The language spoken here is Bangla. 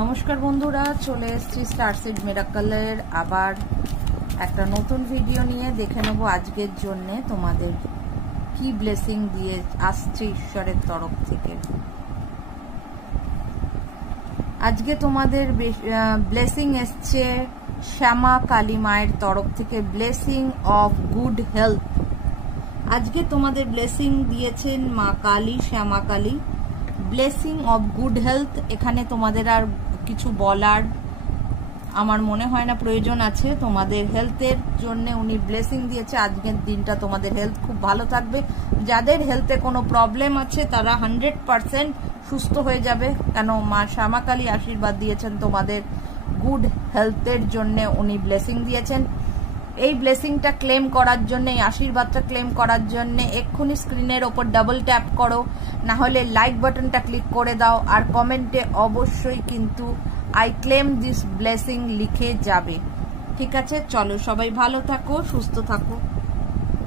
নমস্কার বন্ধুরা, চলে এসেছি স্টারসিড মিরাকলের আবার একটা নতুন ভিডিও নিয়ে। দেখে নেব আজকের জন্য তোমাদের কি ব্লেসিং দিয়ে আসছে ঈশ্বরের তরফ থেকে। আজকে তোমাদের ব্লেসিং এসছে শ্যামা কালী মায়ের তরফ থেকে, ব্লেসিং অফ গুড হেলথ। আজকে তোমাদের ব্লেসিং দিয়েছেন মা Kali, Shyama Kali, blessing of good health. এখানে তোমাদের আর কিছু বলার আমার মনে হয় না প্রয়োজন আছে। তোমাদের হেলথের জন্য উনি ব্লেসিং দিয়েছে। আজকের দিনটা তোমাদের হেলথ খুব ভালো থাকবে। যাদের হেলথে কোনো প্রবলেম আছে তারা 100% সুস্থ হয়ে যাবে, কেন মা শ্যামা কালী আশীর্বাদ দিয়েছেন তোমাদের গুড হেলথের জন্য। উনি ব্লেসিং দিয়েছেন। এই ব্লেসিংটা ক্লেম করার জন্য, এই আশীর্বাদটা ক্লেম করার জন্য এক্ষুনি স্ক্রিনের ওপর ডাবল ট্যাপ করো, না হলে লাইক বাটনটা ক্লিক করে দাও, আর কমেন্টে অবশ্যই কিন্তু আই ক্লেম দিস ব্লেসিং লিখে যাবে। ঠিক আছে, চলো সবাই ভালো থাকো, সুস্থ থাকো।